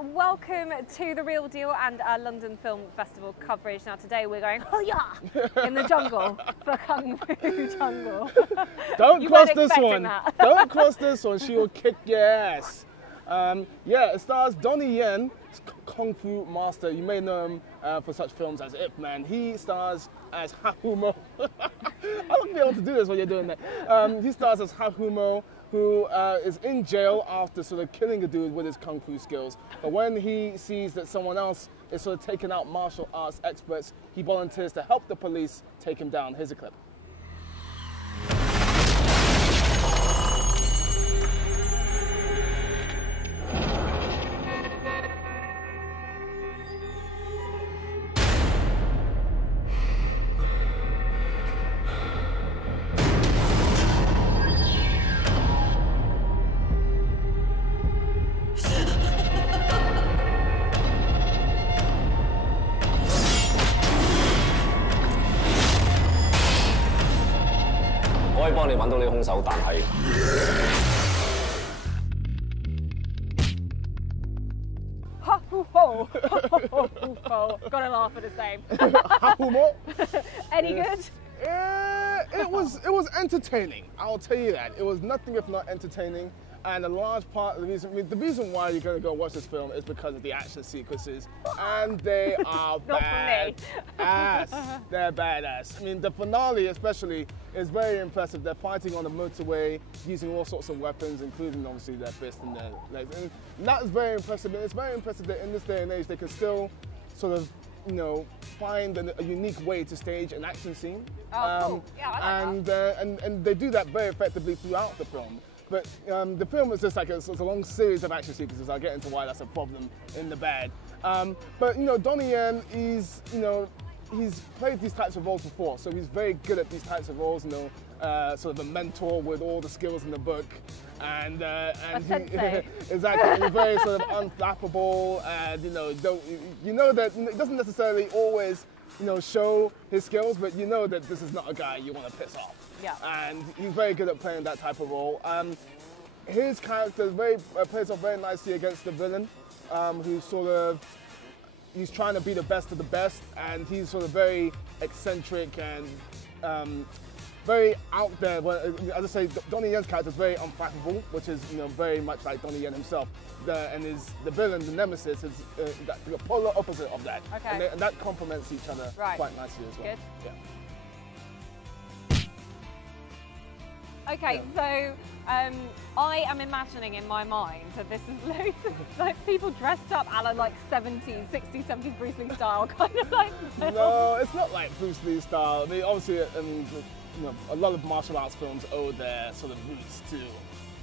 welcome to The Real Deal and our London Film Festival coverage. Now today we're going, oh yeah, in the jungle, for Kung Fu Jungle. Don't cross this one. Don't cross this one, she will kick your ass. Yeah, it stars Donnie Yen, Kung Fu master. You may know him for such films as Ip Man. He stars as Ha Humo. I wouldn't be able to do this while you're doing that. He stars as Ha Humo, who is in jail after sort of killing a dude with his Kung Fu skills. But when he sees that someone else is sort of taking out martial arts experts, he volunteers to help the police take him down. Here's a clip. Gotta laugh at his name. Any good? It was entertaining. I'll tell you that. It was nothing if not entertaining. And a large part of the reason why you're going to go watch this film is because of the action sequences, and they are badass. They're badass. I mean, the finale especially is very impressive. They're fighting on the motorway using all sorts of weapons, including obviously their fists and their legs. And that is very impressive. And it's very impressive that in this day and age they can still sort of, you know, find a unique way to stage an action scene. Oh, cool. Yeah, I like that. And they do that very effectively throughout the film. But the film is just like it's a long series of action sequences. I'll get into why that's a problem in the bad. But you know, Donnie Yen, he's played these types of roles before, so he's very good at these types of roles. You know, sort of a mentor with all the skills in the book, and exactly, he's very sort of unflappable, and you know that he doesn't necessarily always show his skills, but you know that this is not a guy you want to piss off. Yeah. And he's very good at playing that type of role. His character plays off very nicely against the villain, who's he's trying to be the best of the best, and he's sort of very eccentric and very out there. As I say, Donnie Yen's character is very unflappable, which is very much like Donnie Yen himself. And the villain, the nemesis, is the polar opposite of that. Okay. And that complements each other quite nicely as well. Good. Yeah. Okay, so I am imagining in my mind that this is loads of like people dressed up a la like 70s, 60s, 70s Bruce Lee style, kind of like films. No, it's not like Bruce Lee style. I mean, obviously, a lot of martial arts films owe their sort of roots to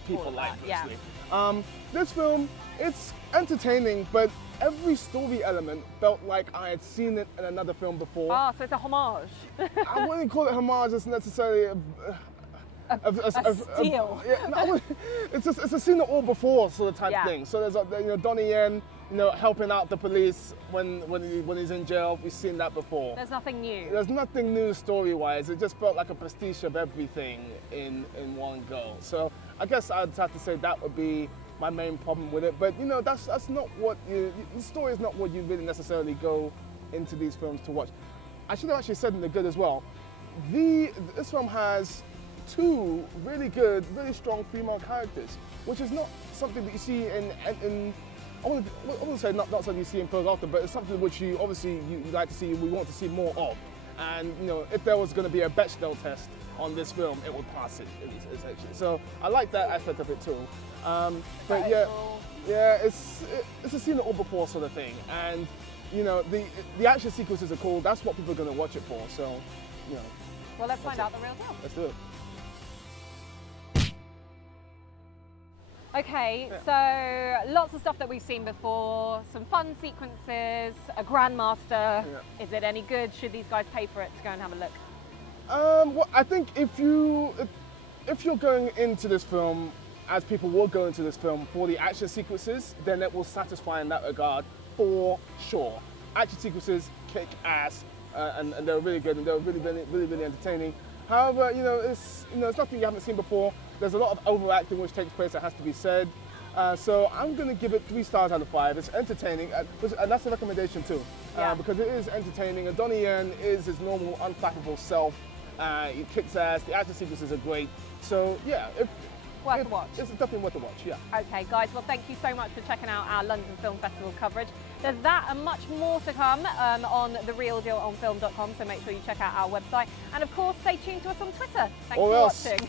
people like Bruce Lee. This film, it's entertaining, but every story element felt like I had seen it in another film before. Ah, so it's a homage. I wouldn't call it homage. It's necessarily a steal. It's a seen it all before sort of type thing. So there's Donnie Yen, helping out the police when he's in jail. We've seen that before. There's nothing new. There's nothing new story-wise. It just felt like a pastiche of everything in one go. So I guess I'd have to say that would be my main problem with it. But that's not what the story is not what you really necessarily go into these films to watch. I should have actually said in the good as well. This film has two really good, really strong female characters, which is not something that you see in I wouldn't say not something you see in films often, but it's something which you obviously you like to see, we want to see more of. And if there was going to be a Bechdel test on this film, it would pass it essentially. So I like that aspect of it too. But yeah, it's a seen it all before sort of thing. And the action sequences are cool. That's what people are going to watch it for. So Well, let's find out the real deal. Let's do it. Okay, so lots of stuff that we've seen before, some fun sequences, a grandmaster. Yeah. Is it any good? Should these guys pay for it to go and have a look? Well, I think if you're going into this film, as people will go into this film for the action sequences, then it will satisfy in that regard for sure. Action sequences kick ass, and they're really good and they're really entertaining. However, it's nothing you haven't seen before. There's a lot of overacting which takes place, that has to be said. So I'm going to give it 3 stars out of 5. It's entertaining, and that's a recommendation too, because it is entertaining. And Donnie Yen is his normal unflappable self. He kicks ass. The action sequences are great. So yeah, worth a watch. It's definitely worth a watch. Yeah. Okay, guys. Well, thank you so much for checking out our London Film Festival coverage. There's that and much more to come on The Real Deal on film.com. So make sure you check out our website, and of course, stay tuned to us on Twitter. Thanks for watching.